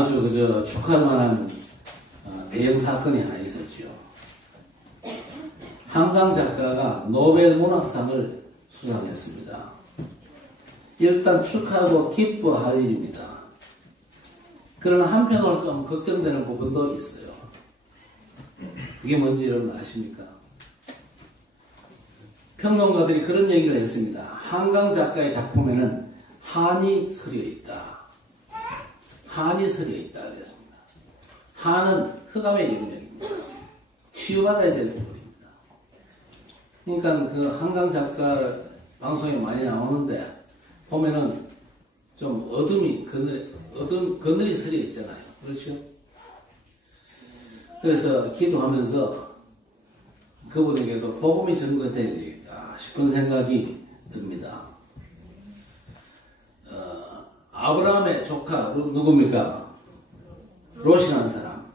아주 그저 축하할 만한 대형 사건이 하나 있었지요. 한강 작가가 노벨 문학상을 수상했습니다. 일단 축하하고 기뻐할 일입니다. 그러나 한편으로 좀 걱정되는 부분도 있어요. 그게 뭔지 여러분 아십니까? 평론가들이 그런 얘기를 했습니다. 한강 작가의 작품에는 한이 서려 있다. 한이 서려 있다 그랬습니다. 한은 흑암의 영역입니다. 치유받아야 되는 부분입니다. 그러니까 그 한강 작가 방송에 많이 나오는데 보면은 좀 어둠이 그늘이 서려 있잖아요. 그렇죠? 그래서 기도하면서 그분에게도 복음이 전거되어야 되겠다 싶은 생각이 듭니다. 아브라함의 조카 누굽니까? 롯이라는 사람.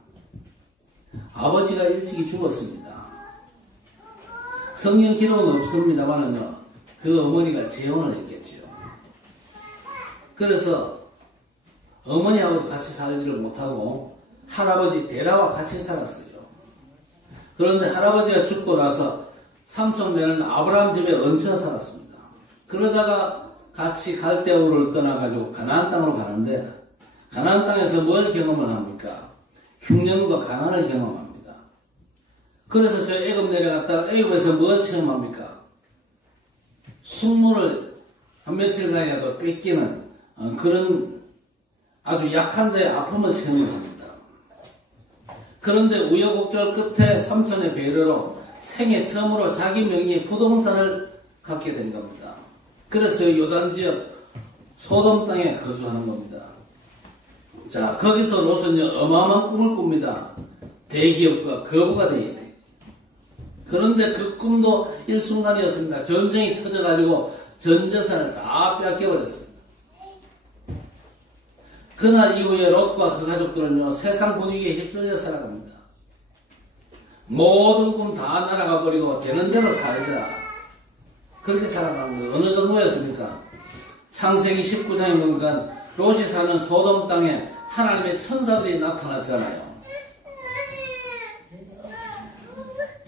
아버지가 일찍이 죽었습니다. 성경 기록은 없습니다만은요, 그 어머니가 재혼을 했겠지요. 그래서 어머니하고도 같이 살지를 못하고 할아버지 데라와 같이 살았어요. 그런데 할아버지가 죽고 나서 삼촌 되는 아브라함 집에 얹혀 살았습니다. 그러다가 같이 갈대우를 떠나가지고 가나안 땅으로 가는데 가나안 땅에서 뭘 경험을 합니까? 흉년과 가난을 경험합니다. 그래서 저 애굽 내려갔다가 애굽에서 뭘 체험합니까? 숙모를 한 며칠간이라도 뺏기는 그런 아주 약한 자의 아픔을 체험합니다. 그런데 우여곡절 끝에 삼촌의 배려로 생애 처음으로 자기 명의의 부동산을 갖게 된 겁니다. 그래서 요단 지역 소돔 땅에 거주하는 겁니다. 자, 거기서 롯은 어마어마한 꿈을 꿉니다. 대기업과 거부가 되어야 돼. 그런데 그 꿈도 일순간이었습니다. 전쟁이 터져가지고 전 재산을 다 뺏겨버렸습니다. 그날 이후에 롯과 그 가족들은요, 세상 분위기에 휩쓸려 살아갑니다. 모든 꿈 다 날아가 버리고 되는 대로 살자. 그렇게 살아가는 거예요. 어느 정도였습니까? 창세기 19장에 보니까 롯이 사는 소돔 땅에 하나님의 천사들이 나타났잖아요.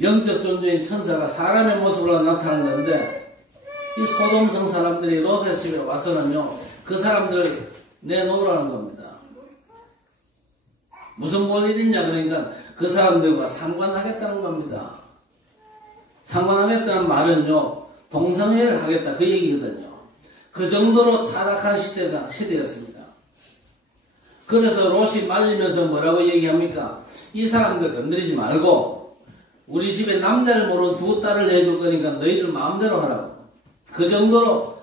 영적 존재인 천사가 사람의 모습으로 나타난 건데 이 소돔성 사람들이 롯의 집에 와서는요, 그 사람들 내놓으라는 겁니다. 무슨 볼 일 있냐 그러니까 그 사람들과 상관하겠다는 겁니다. 상관하겠다는 말은요, 동성애를 하겠다 그 얘기거든요. 그 정도로 타락한 시대였습니다. 그래서 롯이 말리면서 뭐라고 얘기합니까? 이 사람들 건드리지 말고 우리 집에 남자를 모르는 두 딸을 내줄 거니까 너희들 마음대로 하라고. 그 정도로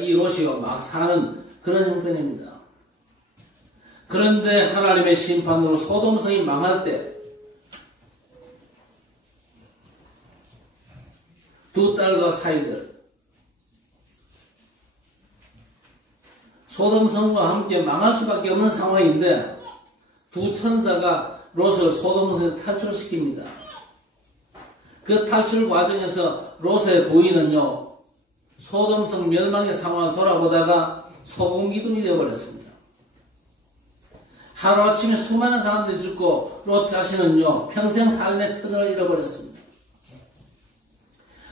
이 롯이 막 사는 그런 형편입니다. 그런데 하나님의 심판으로 소돔성이 망할 때 두 딸과 사이들 소돔성과 함께 망할 수밖에 없는 상황인데 두 천사가 롯을 소돔성에서 탈출시킵니다. 그 탈출 과정에서 롯의 부인은요, 소돔성 멸망의 상황을 돌아보다가 소금기둥이 되어버렸습니다. 하루아침에 수많은 사람들이 죽고 롯 자신은요, 평생 삶의 터전을 잃어버렸습니다.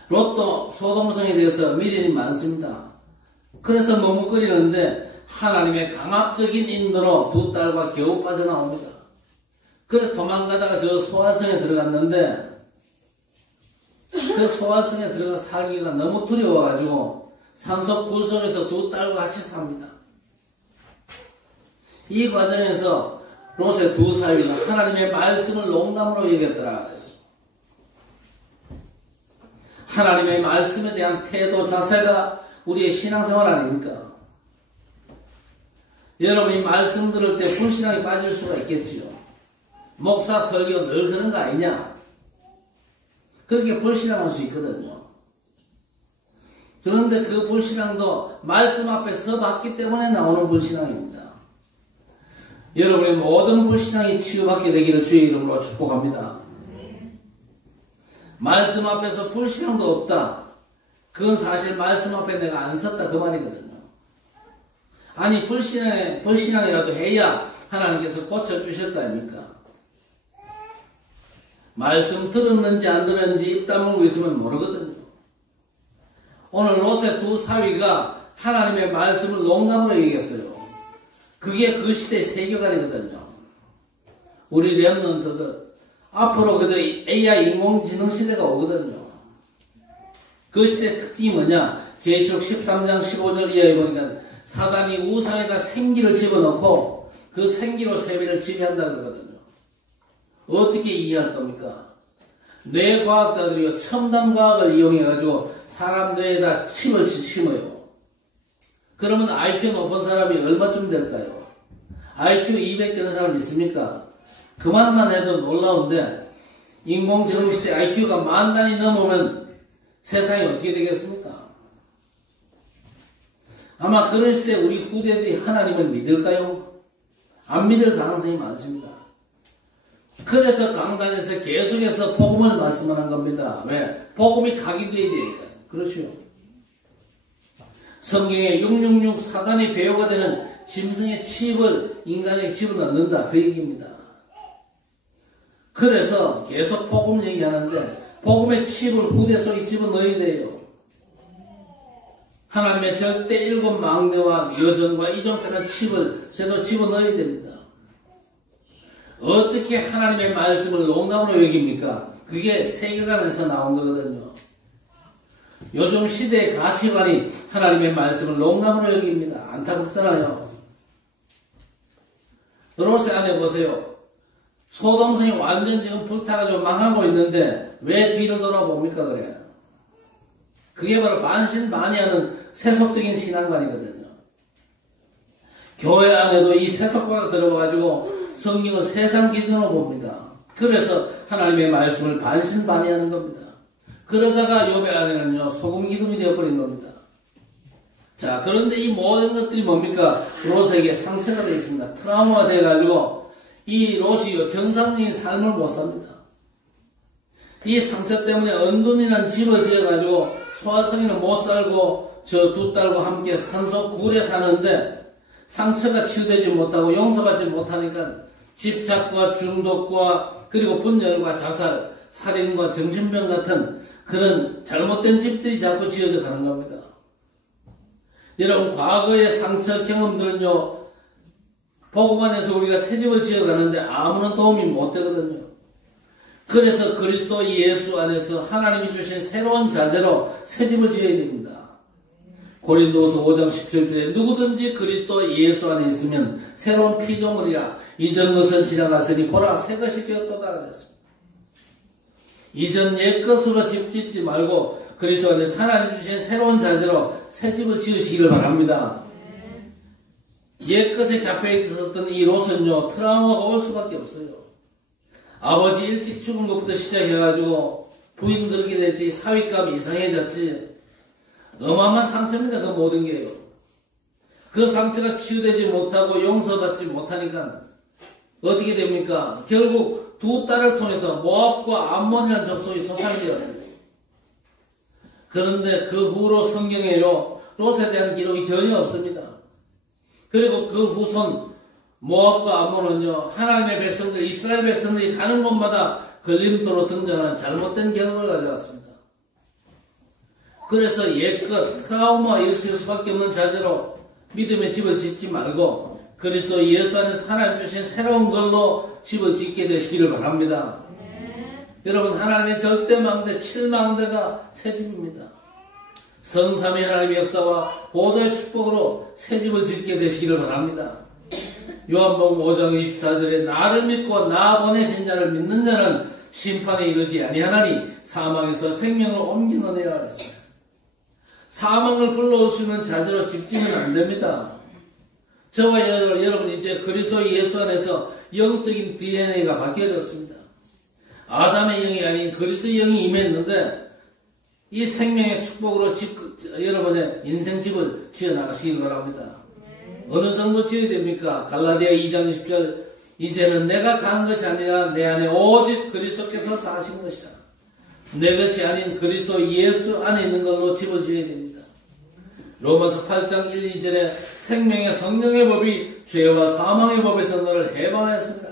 롯도 소돔성에 대해서 미련이 많습니다. 그래서 머뭇거리는데 하나님의 강압적인 인도로 두 딸과 겨우 빠져나옵니다. 그래서 도망가다가 저 소화성에 들어갔는데 그 소화성에 들어가 살기가 너무 두려워가지고 산소 속에서 두 딸과 같이 삽니다. 이 과정에서 롯의 두 사위가 하나님의 말씀을 농담으로 여겼더라 그랬습니다. 하나님의 말씀에 대한 태도 자세가 우리의 신앙생활 아닙니까? 여러분이 말씀 들을 때 불신앙에 빠질 수가 있겠지요. 목사 설교 늘 그런 거 아니냐? 그렇게 불신앙할 수 있거든요. 그런데 그 불신앙도 말씀 앞에 서봤기 때문에 나오는 불신앙입니다. 여러분의 모든 불신앙이 치유받게 되기를 주의 이름으로 축복합니다. 말씀 앞에서 불신앙도 없다. 그건 사실 말씀 앞에 내가 안 섰다 그 말이거든요. 아니 불신앙이라도 해야 하나님께서 고쳐주실 거 아닙니까? 말씀 들었는지 안 들었는지 입 다물고 있으면 모르거든요. 오늘 롯의 두 사위가 하나님의 말씀을 농담으로 얘기했어요. 그게 그 시대의 세계관이거든요. 우리 렘넌트들 앞으로 그저 AI 인공지능 시대가 오거든요. 그 시대의 특징이 뭐냐? 계시록 13장 15절 이하에 보니까 사단이 우상에다 생기를 집어넣고 그 생기로 세계를 지배한다 그러거든요. 어떻게 이해할 겁니까? 뇌과학자들이 첨단 과학을 이용해가지고 사람 뇌에다 칩을 심어요. 그러면 IQ 높은 사람이 얼마쯤 될까요? IQ 200 되는 사람 있습니까? 그만만 해도 놀라운데 인공지능 시대 IQ가 10,000단위 넘으면 세상이 어떻게 되겠습니까? 아마 그런 시대 우리 후대들이 하나님을 믿을까요? 안 믿을 가능성이 많습니다. 그래서 강단에서 계속해서 복음을 말씀하는 겁니다. 왜? 복음이 각인되어야 되니까. 그렇죠. 성경에 666 사단의 배후가 되는 짐승의 칩을 인간에게 집어넣는다. 그 얘기입니다. 그래서 계속 복음 얘기하는데 복음의 칩을 후대 속에 집어넣어야 돼요. 하나님의 절대 7 망대와 여전과 이정표는 칩을 제대로 집어넣어야 됩니다. 어떻게 하나님의 말씀을 농담으로 여깁니까? 그게 세계관에서 나온 거거든요. 요즘 시대의 가치관이 하나님의 말씀을 농담으로 여깁니다. 안타깝잖아요. 롯의 안에 보세요. 소돔성이 완전 지금 불타가지고 망하고 있는데 왜 뒤를 돌아봅니까? 그래. 그게 바로 반신반의하는 세속적인 신앙관이거든요. 교회 안에도 이 세속과가 들어와가지고 성경을 세상 기준으로 봅니다. 그래서 하나님의 말씀을 반신반의하는 겁니다. 그러다가 욥의 안에는요 소금 기둥이 되어버린 겁니다. 자, 그런데 이 모든 것들이 뭡니까? 롯에게 상처가 되어 있습니다. 트라우마가 되어가지고 이 롯이 정상적인 삶을 못 삽니다. 이 상처 때문에 언둔이라는 집을 지어가지고 소아성이는 못 살고 저 두 딸과 함께 산소 굴에 사는데 상처가 치유되지 못하고 용서받지 못하니까 집착과 중독과 그리고 분열과 자살, 살인과 정신병 같은 그런 잘못된 집들이 자꾸 지어져 가는 겁니다. 여러분, 과거의 상처 경험들은요, 복음 안에서 우리가 새 집을 지어가는데 아무런 도움이 못 되거든요. 그래서 그리스도 예수 안에서 하나님이 주신 새로운 자세로 새 집을 지어야 됩니다. 고린도후서 5장 17절에 누구든지 그리스도 예수 안에 있으면 새로운 피조물이라 이전 것은 지나갔으니 보라 새 것이 되었도다 그랬습니다. 이전 옛 것으로 집 짓지 말고 그리스도 안에서 하나님 주신 새로운 자세로 새 집을 지으시기를 바랍니다. 옛 것에 잡혀있었던 이 롯은요 트라우마가 올 수밖에 없어요. 아버지 일찍 죽은 것부터 시작해가지고 부인 들게 됐지, 사위감이 이상해졌지, 어마어마한 상처입니다. 그 모든 게요. 그 상처가 치유되지 못하고 용서받지 못하니까 어떻게 됩니까? 결국 두 딸을 통해서 모압과 암몬이라는 족속이 조상되었습니다. 그런데 그 후로 성경에요 롯에 대한 기록이 전혀 없습니다. 그리고 그 후손 모압과 암몬은요 하나님의 백성들, 이스라엘 백성들이 가는 곳마다 걸림돌로 등장하는 잘못된 경험을 가져왔습니다. 그래서 옛것 트라우마 일으킬 수밖에 없는 자세로 믿음의 집을 짓지 말고 그리스도 예수 안에서 하나님 주신 새로운 걸로 집을 짓게 되시기를 바랍니다. 여러분, 하나님의 절대망대 7망대가 새 집입니다. 성삼위 하나님의 역사와 보좌의 축복으로 새 집을 짓게 되시기를 바랍니다. 요한복음 5장 24절에 나를 믿고 나 보내신 자를 믿는 자는 심판에 이르지 아니하나니 사망에서 생명으로 옮기느니라 그랬습니다. 사망을 불러올 수 있는 자세로 집 지면 안 됩니다. 저와 여러분 이제 그리스도 예수 안에서 영적인 DNA가 바뀌어졌습니다. 아담의 영이 아닌 그리스도의 영이 임했는데 이 생명의 축복으로 여러분의 인생집을 지어나가시길 바랍니다. 어느 정도 지어야 됩니까? 갈라디아 2장 20절 이제는 내가 사는 것이 아니라 내 안에 오직 그리스도께서 사신 것이라. 내 것이 아닌 그리스도 예수 안에 있는 걸로 집을 지어야 됩니다. 로마서 8장 1, 2절에 생명의 성령의 법이 죄와 사망의 법에서 너를 해방하였습니다.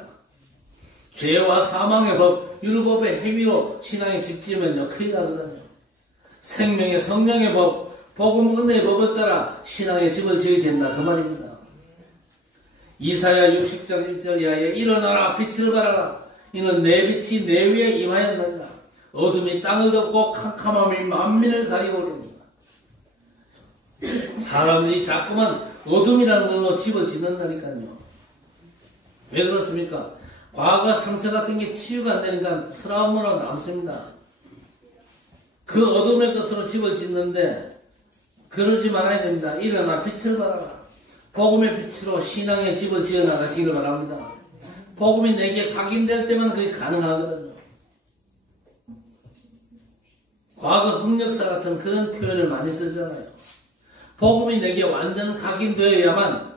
죄와 사망의 법, 율법의 행위로 신앙에 집지면요 큰일 나거든요. 생명의 성령의 법, 복음 은혜의 법에 따라 신앙의 집을 지어야 된다 그 말입니다. 이사야 60장 1절 이하에 일어나라 빛을 발하라 이는 내 빛이 내 위에 임하였느니라. 어둠이 땅을 덮고 캄캄함이 만민을 가리오려니. 사람들이 자꾸만 어둠이라는 걸로 집을 짓는다니까요. 왜 그렇습니까? 과거 상처 같은 게 치유가 안 되니까 트라우마로 남습니다. 그 어둠의 것으로 집을 짓는데 그러지 말아야 됩니다. 일어나 빛을 발하라. 복음의 빛으로 신앙의 집을 지어 나가시기를 바랍니다. 복음이 내게 각인될 때만 그게 가능하거든요. 과거 흑역사 같은 그런 표현을 많이 쓰잖아요. 복음이 내게 완전 각인되어야만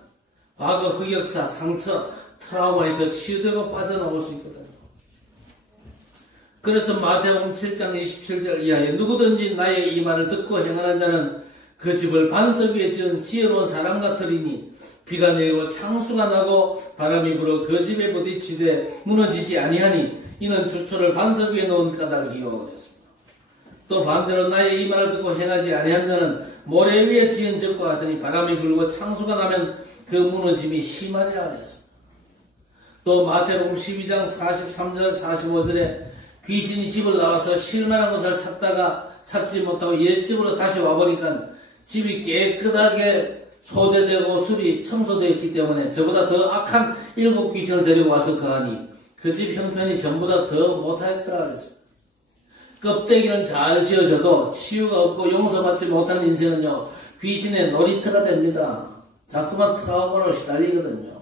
과거 흑역사, 상처, 트라우마에서 치유되고 빠져나올 수 있거든요. 그래서 마태복음 7장 27절 이하에 누구든지 나의 이 말을 듣고 행하는 자는 그 집을 반석 위에 지어놓은 사람 같으리니 비가 내리고 창수가 나고 바람이 불어 그 집에 부딪히되 무너지지 아니하니 이는 주초를 반석 위에 놓은 까닭이요. 그랬습니다. 또 반대로 나의 이 말을 듣고 행하지 아니한 자는 모래 위에 지은 집과 같으니 바람이 불고 창수가 나면 그 무너짐이 심하리라 그랬습니다. 또 마태복음 12장 43절 45절에 귀신이 집을 나와서 실만한 것을 찾다가 찾지 못하고 옛집으로 다시 와보니까 집이 깨끗하게 소대되고 술이 청소되어 있기 때문에 저보다 더 악한 7 귀신을 데리고 와서 거하니 그 집 형편이 전보다 더 못하였더라 그랬습니다. 껍데기는 잘 지어져도 치유가 없고 용서받지 못한 인생은요 귀신의 놀이터가 됩니다. 자꾸만 트라우마로 시달리거든요.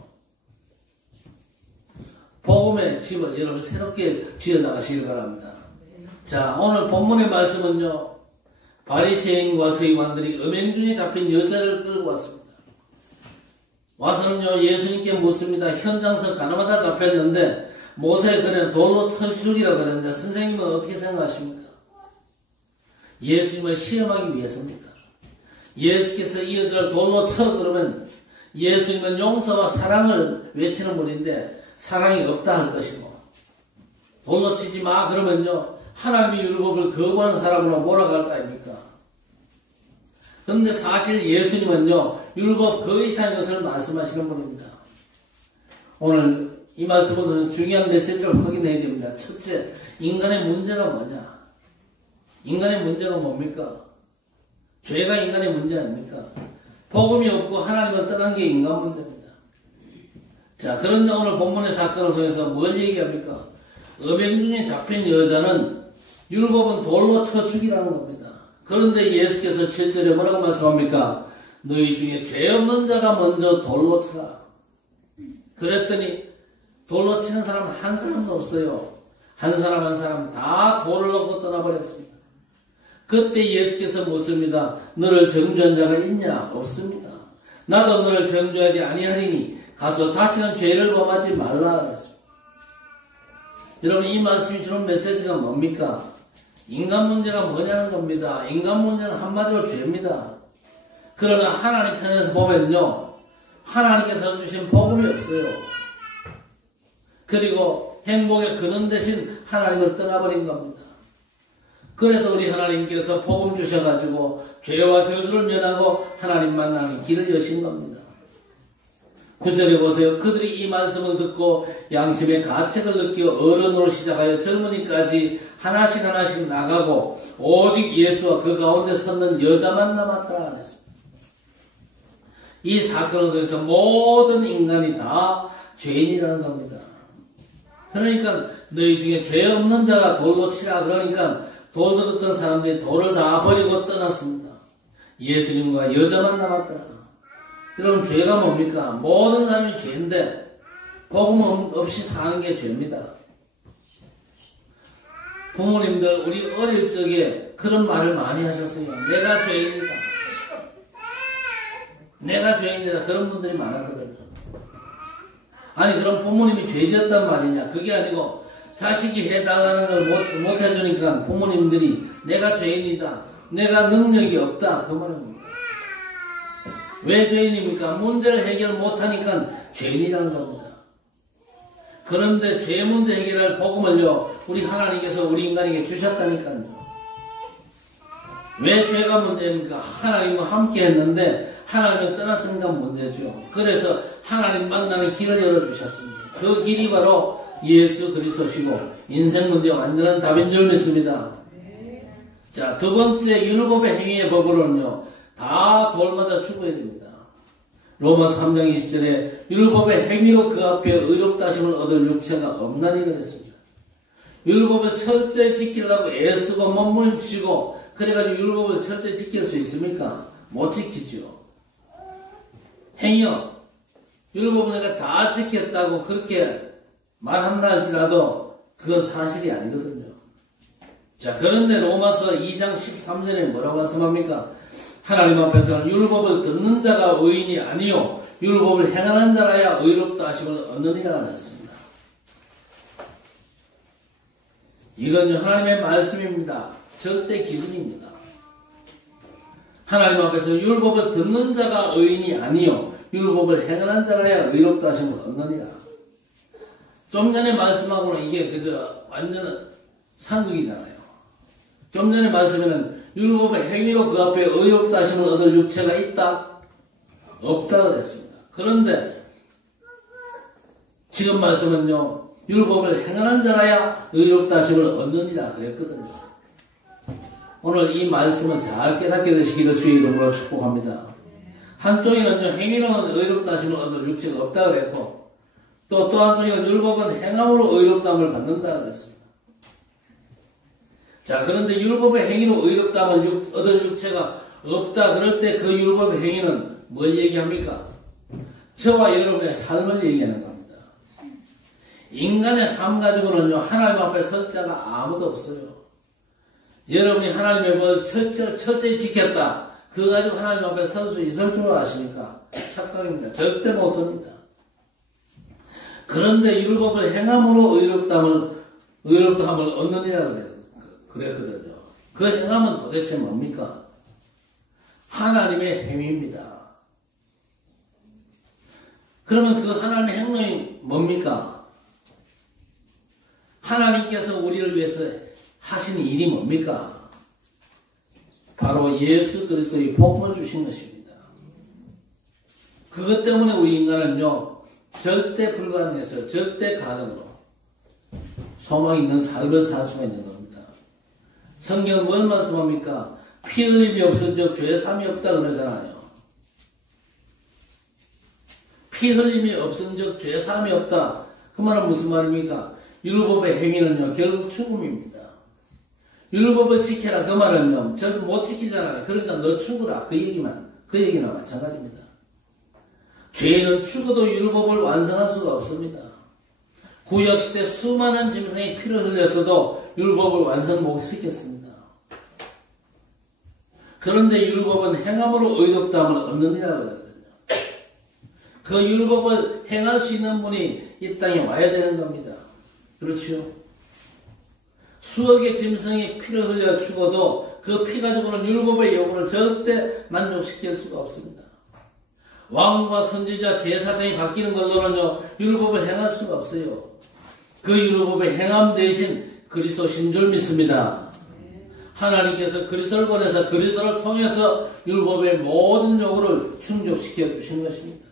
복음의 집을 여러분 새롭게 지어나가시길 바랍니다. 자, 오늘 본문의 말씀은요 바리새인과 서기관들이 음행 중에 잡힌 여자를 끌고 왔습니다. 와서는요 예수님께 묻습니다. 현장에서 가늠하다 잡혔는데 모세의 글에는 돌로 쳐 죽이라 그랬는데 선생님은 어떻게 생각하십니까? 예수님을 시험하기 위해서입니다. 예수께서 이 여자를 돌로 쳐 그러면 예수님은 용서와 사랑을 외치는 분인데 사랑이 없다 할 것이고 돌로 치지 마 그러면요 하나님의 율법을 거부하는 사람으로 몰아갈 거 아닙니까? 그런데 사실 예수님은요 율법 그 이상의 것을 말씀하시는 분입니다. 오늘 이 말씀을 통해서 중요한 메시지를 확인해야 됩니다. 첫째, 인간의 문제가 뭐냐? 인간의 문제가 뭡니까? 죄가 인간의 문제 아닙니까? 복음이 없고 하나님을 떠난 게 인간 문제입니다. 자, 그런데 오늘 본문의 사건을 통해서 뭘 얘기합니까? 음행 중에 잡힌 여자는 율법은 돌로 쳐 죽이라는 겁니다. 그런데 예수께서 7절에 뭐라고 말씀합니까? 너희 중에 죄 없는 자가 먼저 돌로 쳐라. 그랬더니 돌로 치는 사람 한 사람도 없어요. 한 사람 한 사람 다 돌을 놓고 떠나버렸습니다. 그때 예수께서 묻습니다. 너를 정죄한 자가 있냐? 없습니다. 나도 너를 정죄하지 아니하리니 가서 다시는 죄를 범하지 말라 그랬습니다. 여러분 이 말씀이 주는 메시지가 뭡니까? 인간 문제가 뭐냐는 겁니다. 인간 문제는 한마디로 죄입니다. 그러나 하나님 편에서 보면요 하나님께서 주신 복음이 없어요. 그리고 행복의 근원 대신 하나님을 떠나버린 겁니다. 그래서 우리 하나님께서 복음 주셔가지고 죄와 저주를 면하고 하나님 만나는 길을 여신 겁니다. 9절에 보세요. 그들이 이 말씀을 듣고 양심의 가책을 느끼어 어른으로 시작하여 젊은이까지 하나씩 하나씩 나가고 오직 예수와 그 가운데 섰는 여자만 남았더라 그랬습니다. 이 사건을 통해서 모든 인간이 다 죄인이라는 겁니다. 그러니까 너희 중에 죄 없는 자가 돌로 치라 그러니까 돌 들었던 사람들이 돌을 다 버리고 떠났습니다. 예수님과 여자만 남았더라. 여러분 죄가 뭡니까? 모든 사람이 죄인데 복음 없이 사는 게 죄입니다. 부모님들 우리 어릴 적에 그런 말을 많이 하셨어요. 내가 죄인이다. 내가 죄인이다. 그런 분들이 많았거든요. 아니 그럼 부모님이 죄졌단 말이냐? 그게 아니고 자식이 해달라는 걸 못 해주니까 부모님들이 내가 죄인이다. 내가 능력이 없다. 그 말입니다. 왜 죄인입니까? 문제를 해결 못하니까 죄인이라는 겁니다. 그런데 죄 문제 해결할 복음을요, 우리 하나님께서 우리 인간에게 주셨다니까요. 왜 죄가 문제입니까? 하나님과 함께 했는데 하나님을 떠났으니까 문제죠. 그래서 하나님 만나는 길을 열어주셨습니다. 그 길이 바로 예수 그리스도시고 인생 문제 완전한 답인 줄 믿습니다. 자, 두 번째 율법의 행위의 법으로는요, 다 돌맞아 죽어야 됩니다. 로마서 3장 20절에 율법의 행위로 그 앞에 의롭다 하심을 얻을 육체가 없나니 그랬습니다. 율법을 철저히 지키려고 애쓰고 몸부림치고 그래가지고 율법을 철저히 지킬 수 있습니까? 못 지키죠. 행여 율법을 내가 다 지켰다고 그렇게 말한다 할지라도 그건 사실이 아니거든요. 자, 그런데 로마서 2장 13절에 뭐라고 말씀합니까? 하나님 앞에서는 율법을 듣는 자가 의인이 아니요 율법을 행하는 자라야 의롭다 하심을 얻느니라 하셨습니다. 이건 하나님의 말씀입니다. 절대 기준입니다. 하나님 앞에서 율법을 듣는 자가 의인이 아니요 율법을 행하는 자라야 의롭다 하심을 얻느니라. 좀 전에 말씀하고는 이게 그저 완전 상극이잖아요. 좀 전에 말씀에는 율법의 행위로 그 앞에 의롭다 하심을 얻을 육체가 있다? 없다 그랬습니다. 그런데 지금 말씀은요, 율법을 행하는 자라야 의롭다 하심을 얻느니라 그랬거든요. 오늘 이 말씀은 잘 깨닫게 되시기를 주의 이름으로 축복합니다. 한쪽에는요, 행위로는 의롭다 하심을 얻을 육체가 없다 그랬고 또 한쪽에는 율법은 행함으로 의롭다함을 받는다 그랬습니다. 자, 그런데 율법의 행위로 의롭다함을 얻을 육체가 없다 그럴 때 그 율법의 행위는 뭘 얘기합니까? 저와 여러분의 삶을 얘기하는 겁니다. 인간의 삶 가지고는요, 하나님 앞에 설 자가 아무도 없어요. 여러분이 하나님의 법을 철저히 지켰다. 그거 가지고 하나님 앞에 설 수 있을 줄 아십니까? 착각입니다. 절대 못 섭니다. 그런데 율법을 행함으로 의롭다함을 얻느니라 그랬거든요. 그 행함은 도대체 뭡니까? 하나님의 행위입니다. 그러면 그 하나님의 행동이 뭡니까? 하나님께서 우리를 위해서 하신 일이 뭡니까? 바로 예수 그리스도의 복음을 주신 것입니다. 그것 때문에 우리 인간은요, 절대 불가능해서 절대 가능으로 소망 있는 삶을 살 수가 있는 겁니다. 성경은 뭘 말씀합니까? 피 흘림이 없은 적 죄 삼이 없다 그러잖아요. 피 흘림이 없은 적 죄 삼이 없다. 그 말은 무슨 말입니까? 율법의 행위는요, 결국 죽음입니다. 율법을 지켜라 그 말은요, 저도 못 지키잖아요. 그러니까 너 죽으라 그 얘기나 마찬가지입니다. 죄는 죽어도 율법을 완성할 수가 없습니다. 구약시대 수많은 짐승이 피를 흘렸어도 율법을 완성 못 시켰습니다. 그런데 율법은 행함으로 의롭다함을 얻느니라 그러거든요. 그 율법을 행할 수 있는 분이 이 땅에 와야 되는 겁니다. 그렇죠? 수억의 짐승이 피를 흘려 죽어도 그 피 가지고는 율법의 요구를 절대 만족시킬 수가 없습니다. 왕과 선지자, 제사장이 바뀌는 걸로는요, 율법을 행할 수가 없어요. 그 율법의 행함 대신 그리스도신 줄 믿습니다. 하나님께서 그리스도를 보내서 그리스도를 통해서 율법의 모든 요구를 충족시켜 주신 것입니다.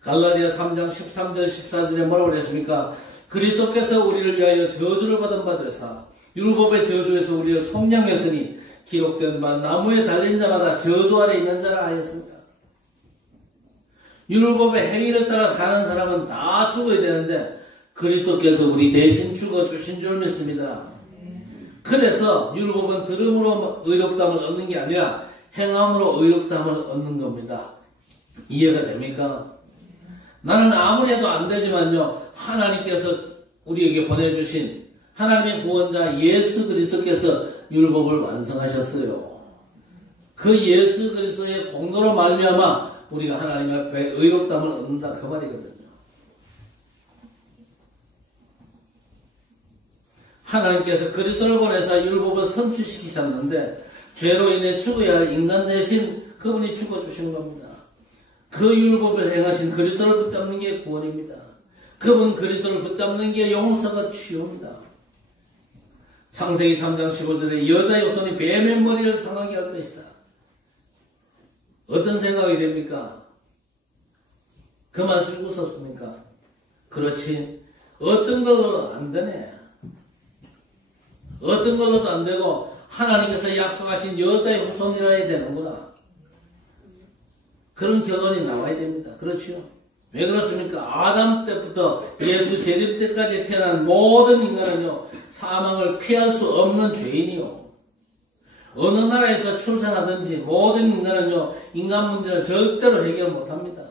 갈라디아 3장 13절 14절에 뭐라고 그랬습니까? 그리스도께서 우리를 위하여 저주를 받은 바 되사 율법의 저주에서 우리를 속량했으니 기록된 바 나무에 달린 자마다 저주 아래 있는 자라 하였습니다. 율법의 행위를 따라 사는 사람은 다 죽어야 되는데 그리스도께서 우리 대신 죽어주신 줄 믿습니다. 그래서 율법은 들음으로 의롭다함을 얻는 게 아니라 행함으로 의롭다함을 얻는 겁니다. 이해가 됩니까? 나는 아무리 해도 안 되지만요, 하나님께서 우리에게 보내주신 하나님의 구원자 예수 그리스도께서 율법을 완성하셨어요. 그 예수 그리스도의 공로로 말미암아 우리가 하나님 앞에 의롭다함을 얻는다 그 말이거든요. 하나님께서 그리스도를 보내서 율법을 성취시키셨는데 죄로 인해 죽어야 할 인간 대신 그분이 죽어주신 겁니다. 그 율법을 행하신 그리스도를 붙잡는 게 구원입니다. 그분 그리스도를 붙잡는 게 용서가 치유입니다. 창세기 3장 15절에 여자의 후손이 뱀의 머리를 상하게 할 것이다. 어떤 생각이 됩니까? 그 말씀이 웃었습니까? 그렇지. 어떤 걸로도 안 되네. 어떤 걸로도 안 되고 하나님께서 약속하신 여자의 후손이라 해야 되는구나. 그런 결론이 나와야 됩니다. 그렇죠? 왜 그렇습니까? 아담 때부터 예수 재림 때까지 태어난 모든 인간은요, 사망을 피할 수 없는 죄인이요. 어느 나라에서 출생하든지 모든 인간은요, 인간 문제를 절대로 해결 못합니다.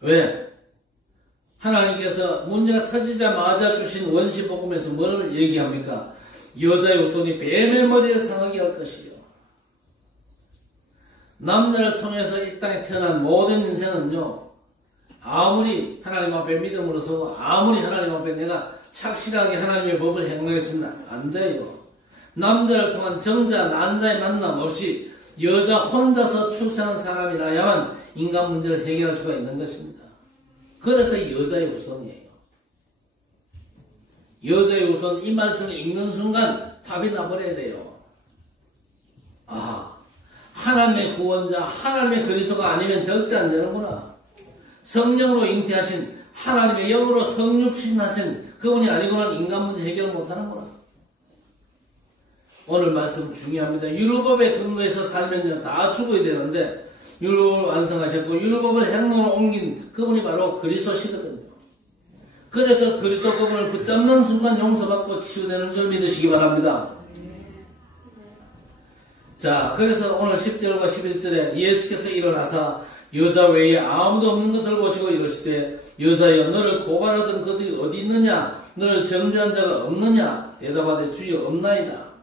왜? 하나님께서 문제가 터지자마자 주신 원시복음에서 뭘 얘기합니까? 여자의 후손이 뱀의 머리를 상하게 할 것이요. 남자를 통해서 이 땅에 태어난 모든 인생은요, 아무리 하나님 앞에 믿음으로 서고 아무리 하나님 앞에 내가 착실하게 하나님의 법을 행하겠습니다. 안 돼요. 남자를 통한 정자, 난자의 만남 없이 여자 혼자서 출생한 사람이라야만 인간 문제를 해결할 수가 있는 것입니다. 그래서 여자의 후손이에요. 여자의 후손 이 말씀을 읽는 순간 답이 나버려야 돼요. 아, 하나님의 구원자, 하나님의 그리스도가 아니면 절대 안 되는구나. 성령으로 잉태하신 하나님의 영으로 성육신하신 그분이 아니고는 인간 문제 해결 못하는구나. 오늘 말씀 중요합니다. 율법에 근거해서 살면요 다 죽어야 되는데 율법을 완성하셨고 율법을 행동으로 옮긴 그분이 바로 그리스도시거든요. 그래서 그리스도 그분을 붙잡는 순간 용서받고 치유되는 줄 믿으시기 바랍니다. 자, 그래서 오늘 10절과 11절에 예수께서 일어나사 여자 외에 아무도 없는 것을 보시고 이르시되 여자여 너를 고발하던 그들이 어디 있느냐? 너를 정죄한 자가 없느냐? 대답하되 주여 없나이다.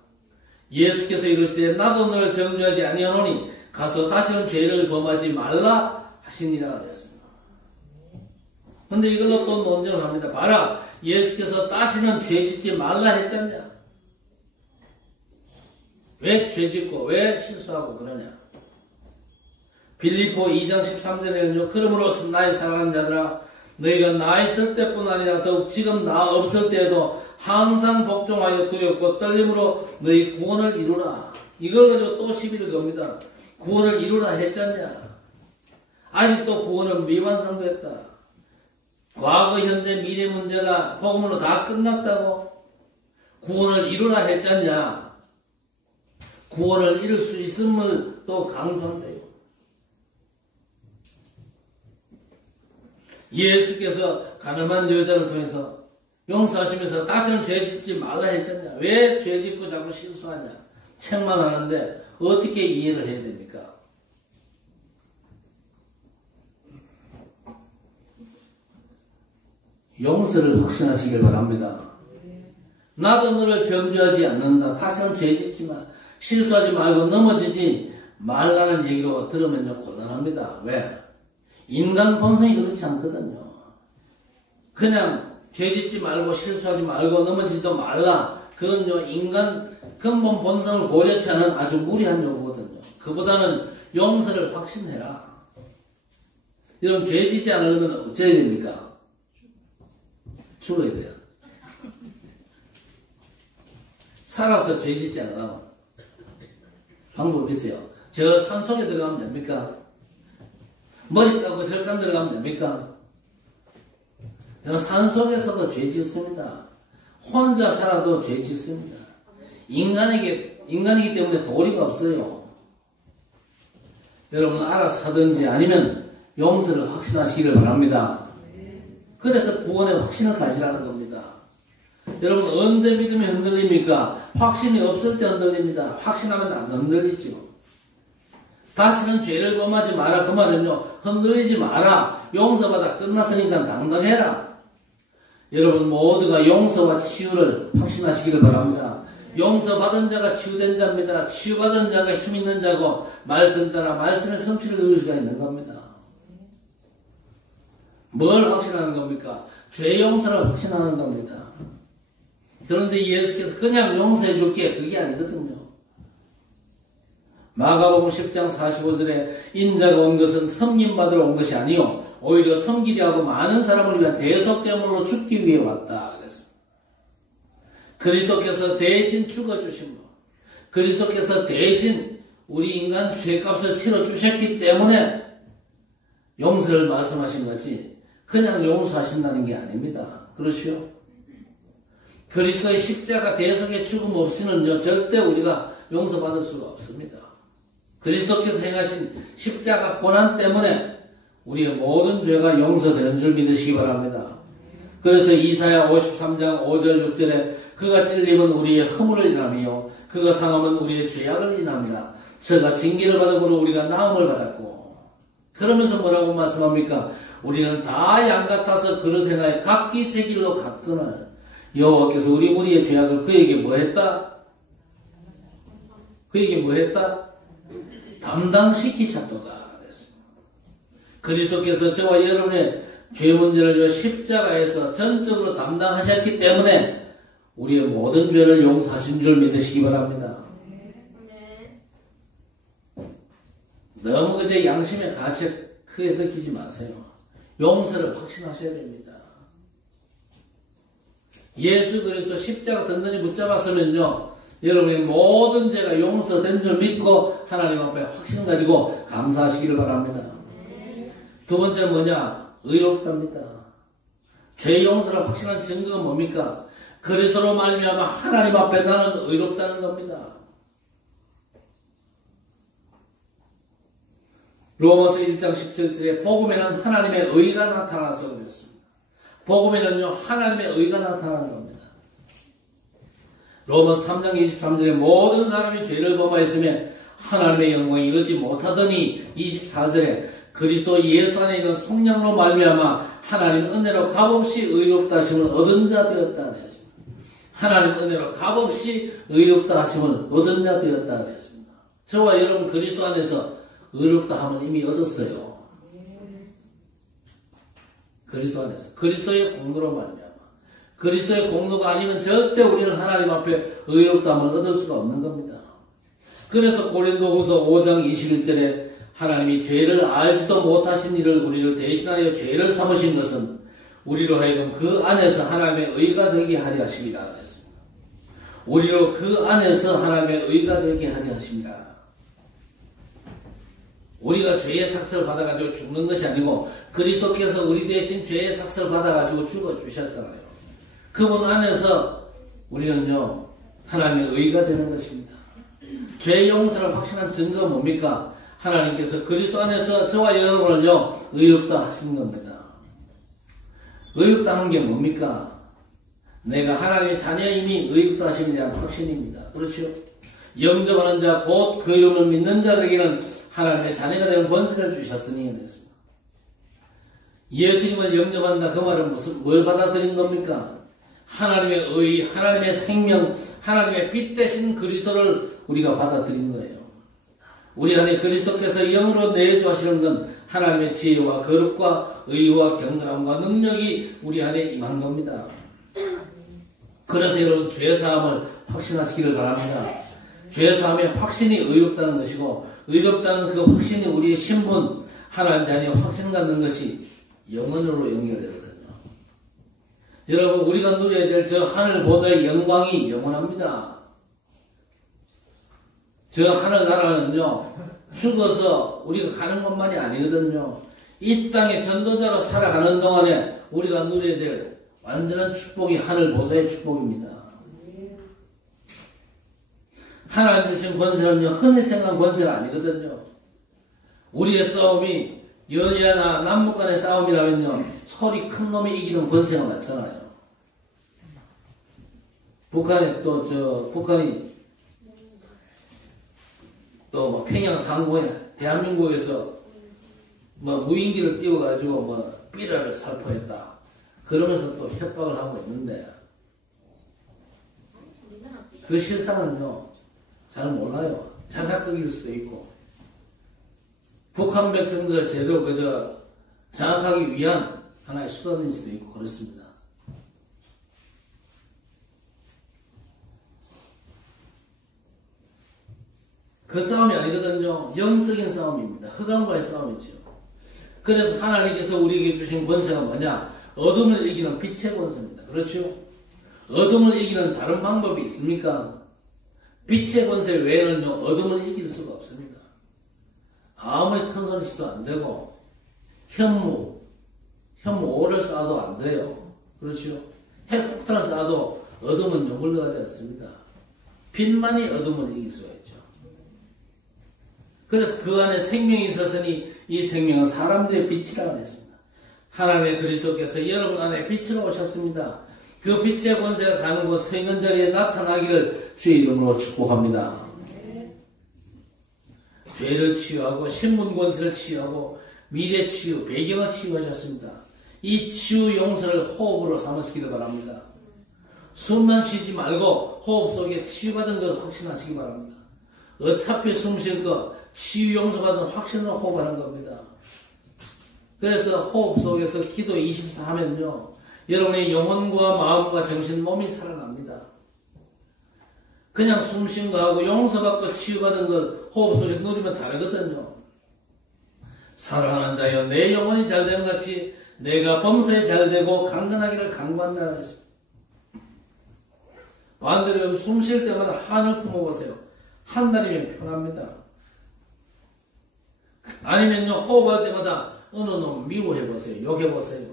예수께서 이르시되 나도 너를 정죄하지 아니하노니 가서 다시는 죄를 범하지 말라 하시니라 그랬습니다. 근데 이걸로 또 논쟁을 합니다. 봐라, 예수께서 다시는 죄 짓지 말라 했잖냐? 왜 죄 짓고 왜 실수하고 그러냐? 빌립보 2장 13절에는요. 그러므로 나의 사랑하는 자들아 너희가 나 있을 때뿐 아니라 더욱 지금 나 없을 때에도 항상 복종하여 두렵고 떨림으로 너희 구원을 이루라. 이걸 가지고 또 시비를 겁니다. 구원을 이루라 했잖냐? 아직도 구원은 미완성됐다. 과거, 현재, 미래 문제가 복음으로 다 끝났다고? 구원을 이루라 했잖냐? 구원을 이룰 수 있음을 또 강조한대요. 예수께서 가늠한 여자를 통해서 용서하시면서 다시는 죄 짓지 말라 했잖냐? 왜 죄 짓고 자꾸 실수하냐? 책만 하는데 어떻게 이해를 해야 됩니까? 용서를 확신하시길 바랍니다. 나도 너를 정죄하지 않는다. 다시는 죄 짓지 마. 실수하지 말고 넘어지지 말라는 얘기로 들으면요 곤란합니다. 왜? 인간 본성이 그렇지 않거든요. 그냥 죄 짓지 말고 실수하지 말고 넘어지지도 말라. 그건요 인간 근본 본성을 고려치 않은 아주 무리한 요구거든요. 그보다는 용서를 확신해라. 여러분 죄 짓지 않으려면 어째야 됩니까? 죽어야 돼요. 살아서 죄 짓지 않으려면 방법이 있어요. 저 산속에 들어가면 됩니까? 머리 감고 절간 들어가면 됩니까? 산속에서도 죄 짓습니다. 혼자 살아도 죄 짓습니다. 인간이기 때문에 도리가 없어요. 여러분 알아서 하든지 아니면 용서를 확신하시기를 바랍니다. 그래서 구원의 확신을 가지라는 겁니다. 여러분 언제 믿음이 흔들립니까? 확신이 없을 때 흔들립니다. 확신하면 안 흔들리죠. 다시는 죄를 범하지 마라. 그 말은요 흔들리지 마라. 용서받아 끝났으니까 당당해라. 여러분 모두가 용서와 치유를 확신하시기를 바랍니다. 용서받은 자가 치유된 자입니다. 치유받은 자가 힘있는 자고 말씀 따라 말씀의 성취를 누릴 수가 있는 겁니다. 뭘 확신하는 겁니까? 죄 용서를 확신하는 겁니다. 그런데 예수께서 그냥 용서해 줄게 그게 아니거든요. 마가복음 10장 45절에 인자가 온 것은 섬김받으러 온 것이 아니요 오히려 섬기려 하고 많은 사람을 위한 대속제물로 죽기 위해 왔다 그랬습니다. 그리스도께서 대신 죽어주신 것, 그리스도께서 대신 우리 인간 죄값을 치러주셨기 때문에 용서를 말씀하신 거지 그냥 용서하신다는 게 아닙니다. 그렇죠? 그리스도의 십자가 대속의 죽음 없이는 절대 우리가 용서받을 수가 없습니다. 그리스도께서 행하신 십자가 고난 때문에 우리의 모든 죄가 용서되는 줄 믿으시기 바랍니다. 그래서 이사야 53장 5절 6절에 그가 찔림은 우리의 허물을 인하며 그가 상함은 우리의 죄악을 인합니다. 저가 징계를 받음으로 우리가 나음을 받았고 그러면서 뭐라고 말씀합니까? 우리는 다 양같아서 그릇 행하여 각기 제 길로 갔거늘 여호와께서 우리 무리의 죄악을 그에게 뭐했다? 그에게 뭐했다? 담당시키셨도다 그랬습니다. 그리스도께서 저와 여러분의 죄 문제를 저 십자가에서 전적으로 담당하셨기 때문에 우리의 모든 죄를 용서하신 줄 믿으시기 바랍니다. 너무 그저 양심의 가치에 크게 느끼지 마세요. 용서를 확신하셔야 됩니다. 예수 그리스도 십자가 든든히 붙잡았으면요 여러분의 모든 죄가 용서된 줄 믿고 하나님 앞에 확신 가지고 감사하시기를 바랍니다. 두 번째는 뭐냐? 의롭답니다. 죄 용서를 확신한 증거가 뭡니까? 그리스도로 말미암아 하나님 앞에 나는 의롭다는 겁니다. 로마서 1장 17절에 복음에는 하나님의 의가 나타나서 그랬습니다. 복음에는요 하나님의 의가 나타나는 겁니다. 로마서 3장 23절에 모든 사람이 죄를 범하였으며 하나님의 영광이 이르지 못하더니 24절에 그리스도 예수 안에 있는 성령으로 말미암아 하나님 은혜로 값없이 의롭다 하심을 얻은 자 되었다 그랬습니다. 하나님 은혜로 값없이 의롭다 하심을 얻은 자 되었다 그랬습니다. 저와 여러분 그리스도 안에서 의롭다 함을 이미 얻었어요. 그리스도 안에서 그리스도의 공로로 말미암아 그리스도의 공로가 아니면 절대 우리는 하나님 앞에 의롭다함을 얻을 수가 없는 겁니다. 그래서 고린도후서 5장 21절에 하나님이 죄를 알지도 못하신 이를 우리를 대신하여 죄를 삼으신 것은 우리로 하여금 그 안에서 하나님의 의가 되게 하려 하심이라 그랬습니다. 우리로 그 안에서 하나님의 의가 되게 하려 하심이라. 우리가 죄의 삭스를 받아가지고 죽는 것이 아니고 그리스도께서 우리 대신 죄의 삭스를 받아가지고 죽어주셨잖아요. 그분 안에서 우리는요 하나님의 의가 되는 것입니다. 죄 용서를 확신한 증거가 뭡니까? 하나님께서 그리스도 안에서 저와 여러분을요 의롭다 하신 겁니다. 의롭다는 게 뭡니까? 내가 하나님의 자녀임이 의롭다 하심에 대한 확신입니다. 그렇죠? 영접하는 자 곧 그 이름을 믿는 자들에게는 하나님의 자녀가 되는 권세를 주셨으니 그랬습니다. 예수님을 영접한다 그 말은 뭘 받아들인 겁니까? 하나님의 의, 하나님의 생명, 하나님의 빛 대신 그리스도를 우리가 받아들인 거예요. 우리 안에 그리스도께서 영으로 내주 하시는 건 하나님의 지혜와 거룩과 의와 경건함과 능력이 우리 안에 임한 겁니다. 그래서 여러분 죄사함을 확신하시기를 바랍니다. 죄사함의 확신이 의롭다는 것이고 의롭다는 그 확신이 우리의 신분, 하나님 자녀의 확신 갖는 것이 영원으로 연결되거든요. 여러분 우리가 누려야 될 저 하늘 보좌의 영광이 영원합니다. 저 하늘나라는요 죽어서 우리가 가는 것만이 아니거든요. 이 땅에 전도자로 살아가는 동안에 우리가 누려야 될 완전한 축복이 하늘 보좌의 축복입니다. 하나님 주신 권세는요 흔히 생각한 권세가 아니거든요. 우리의 싸움이 여야나 남북 간의 싸움이라면요 소리 큰 놈이 이기는 권세가 맞잖아요. 북한이 또 뭐 평양 상공에 대한민국에서 뭐 무인기를 띄워가지고 뭐 삐라를 살포했다. 그러면서 또 협박을 하고 있는데 그 실상은요 잘 몰라요. 자작극일 수도 있고 북한 백성들을 제대로 그저 장악하기 위한 하나의 수단일 수도 있고 그렇습니다. 그 싸움이 아니거든요. 영적인 싸움입니다. 흑암과의 싸움이죠. 그래서 하나님께서 우리에게 주신 권세가 뭐냐? 어둠을 이기는 빛의 권세입니다. 그렇죠? 어둠을 이기는 다른 방법이 있습니까? 빛의 권세 외에는요, 어둠을 이길 수가 없습니다. 아무리 큰 소리 치도 안 되고, 현무오를 쏴도 안 돼요. 그렇죠? 핵폭탄을 쏴도 어둠은 물러가지 않습니다. 빛만이 어둠을 이길 수가 있죠. 그래서 그 안에 생명이 있었으니 이 생명은 사람들의 빛이라고 했습니다. 하나님의 그리스도께서 여러분 안에 빛으로 오셨습니다. 그 빛의 권세가 가는 곳 성전자리에 나타나기를 주의 이름으로 축복합니다. 죄를 치유하고 신문 권세를 치유하고 미래 치유, 배경을 치유하셨습니다. 이 치유 용서를 호흡으로 삼으시기를 바랍니다. 숨만 쉬지 말고 호흡 속에 치유받은 걸 확신하시기 바랍니다. 어차피 숨 쉴 거 치유 용서받은 확신으로 호흡하는 겁니다. 그래서 호흡 속에서 기도 24 하면요, 여러분의 영혼과 마음과 정신, 몸이 살아납니다. 그냥 숨 쉰 거하고 용서받고 치유받은 걸 호흡 속에서 누리면 다르거든요. 사랑하는 자여, 내 영혼이 잘됨 같이 내가 범사에 잘되고 강건하기를 강구한다 그랬습니다. 반대로 숨 쉴 때마다 한을 품어보세요. 한 달이면 편합니다. 아니면요, 호흡할 때마다 어느 놈 미워해보세요. 욕해보세요.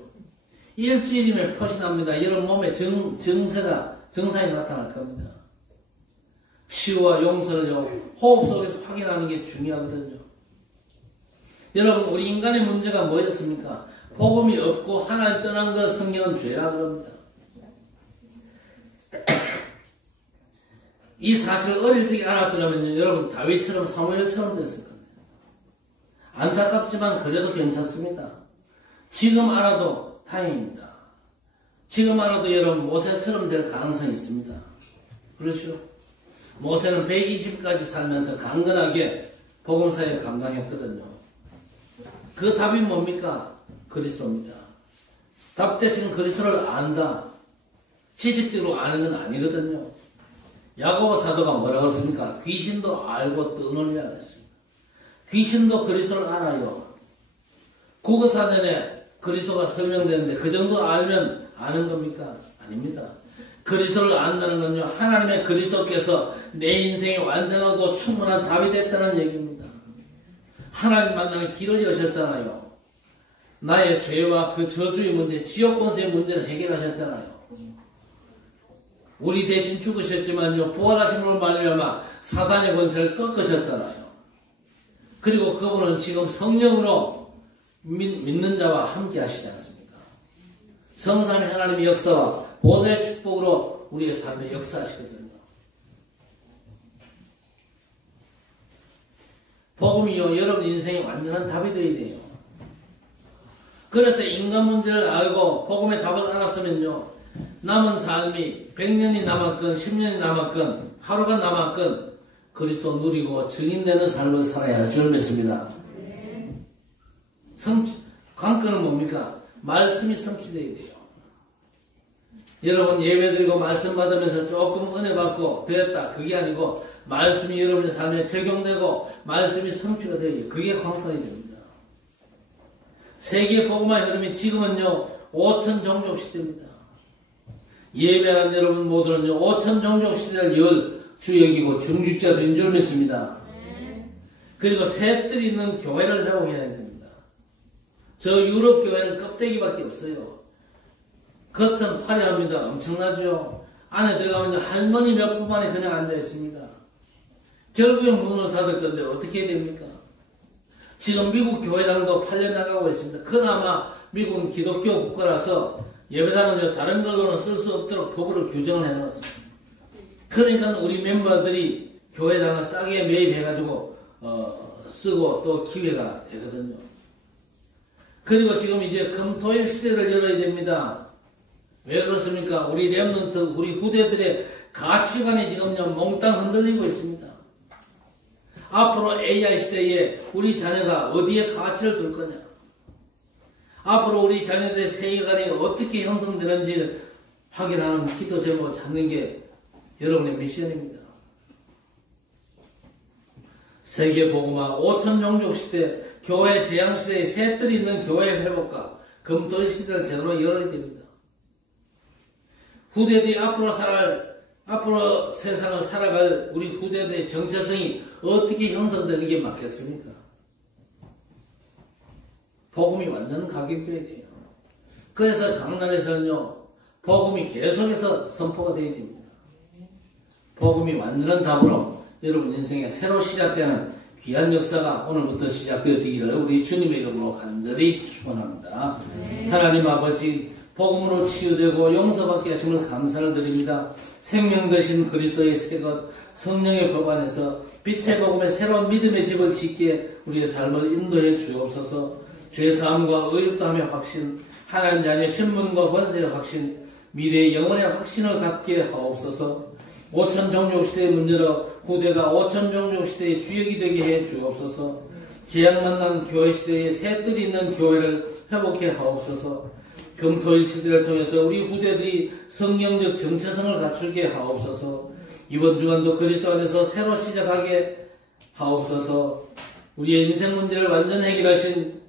일주일이면 표시납니다. 여러분 몸에 증상이 나타날 겁니다. 치유와 용서를요, 호흡 속에서 확인하는 게 중요하거든요. 여러분, 우리 인간의 문제가 뭐였습니까? 복음이 없고 하나님 떠난 것 성경은 죄라 그럽니다. 이 사실을 어릴 적에 알았더라면요, 여러분 다윗처럼 사무엘처럼 됐을 겁니다. 안타깝지만 그래도 괜찮습니다. 지금 알아도 다행입니다. 지금 알아도 여러분 모세처럼 될 가능성이 있습니다. 그렇죠? 모세는 120까지 살면서 강건하게 복음사역을 감당했거든요. 그 답이 뭡니까? 그리스도입니다. 답 대신 그리스도를 안다. 지식적으로 아는 건 아니거든요. 야고보 사도가 뭐라고 했습니까? 귀신도 알고 떠놀려야 했습니다. 귀신도 그리스도를 알아요. 국어사전에 그리스도가 설명되는데 그 정도 알면 아는 겁니까? 아닙니다. 그리스도를 안다는 건요, 하나님의 그리스도께서 내 인생에 완전하고 충분한 답이 됐다는 얘기입니다. 하나님 만나는 길을 여셨잖아요. 나의 죄와 그 저주의 문제, 지옥 권세의 문제를 해결하셨잖아요. 우리 대신 죽으셨지만요, 부활하심으로 말미암아 사단의 권세를 꺾으셨잖아요. 그리고 그분은 지금 성령으로 믿는 자와 함께 하시지 않습니까? 성삼위 하나님의 역사와 보좌의 축복으로 우리의 삶에 역사하시거든요. 복음이요, 여러분 인생에 완전한 답이 되어야 돼요. 그래서 인간 문제를 알고 복음의 답을 알았으면요, 남은 삶이 100년이 남았건 10년이 남았건 하루가 남았건 그리스도 누리고 증인되는 삶을 살아야 할 줄 믿습니다. 관건은 뭡니까? 말씀이 성취되어야 돼요. 여러분 예배드리고 말씀 받으면서 조금 은혜 받고 되었다, 그게 아니고 말씀이 여러분의 삶에 적용되고 말씀이 성취가 되어요. 그게 관건이 됩니다. 세계 복음화의 흐름이 지금은요 5천 종족 시대입니다. 예배하는 여러분 모두는요 5천 종족 시대를 열 주역이고 중직자들인 줄 믿습니다. 그리고 셋들이 있는 교회를 회복해야 됩니다. 저 유럽 교회는 껍데기밖에 없어요. 겉은 화려합니다. 엄청나죠. 안에 들어가면 할머니 몇 분만에 그냥 앉아 있습니다. 결국엔 문을 닫을 건데 어떻게 해야 됩니까? 지금 미국 교회당도 팔려나가고 있습니다. 그나마 미국은 기독교 국가라서 예배당은 다른 걸로는 쓸 수 없도록 법으로 규정을 해놓았습니다. 그러니까 우리 멤버들이 교회당을 싸게 매입해가지고 쓰고 또 기회가 되거든요. 그리고 지금 이제 금토일 시대를 열어야 됩니다. 왜 그렇습니까? 우리 랩런트, 우리 후대들의 가치관이 지금요 몽땅 흔들리고 있습니다. 앞으로 AI 시대에 우리 자녀가 어디에 가치를 둘 거냐? 앞으로 우리 자녀들의 세계관이 어떻게 형성되는지 확인하는 기도 제목을 찾는 게 여러분의 미션입니다. 세계복음화 5천종족 시대, 교회 재앙시대의 새들이 있는 교회 회복과 금토일 시대를 제대로 열어야 됩니다. 후대들이 앞으로 세상을 살아갈 우리 후대들의 정체성이 어떻게 형성되는 게 맞겠습니까? 복음이 완전 각인돼야 돼요. 그래서 강남에서는요, 복음이 계속해서 선포가 되어야 됩니다. 복음이 완전한 답으로 여러분 인생에 새로 시작되는 귀한 역사가 오늘부터 시작되어지기를 우리 주님의 이름으로 간절히 축원합니다. 하나님 아버지, 복음으로 치유되고 용서받게 하심을 감사를 드립니다. 생명 되신 그리스도의 새것 성령의 법 안에서 빛의 복음의 새로운 믿음의 집을 짓기에 우리의 삶을 인도해 주옵소서. 죄사함과 의롭다함의 확신, 하나님 자녀의 신분과 권세의 확신, 미래의 영혼의 확신을 갖게 하옵소서. 5천종족 시대의 문 열어 후대가 5천종족 시대의 주역이 되게 해 주옵소서. 재앙 만난 교회 시대에 새들이 있는 교회를 회복해 하옵소서. 금토일 시대를 통해서 우리 후대들이 성령적 정체성을 갖추게 하옵소서. 이번 주간도 그리스도 안에서 새로 시작하게 하옵소서. 우리의 인생 문제를 완전 해결하신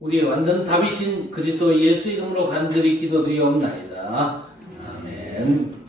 우리의 완전 답이신 그리스도 예수 이름으로 간절히 기도드리옵나이다. 아멘.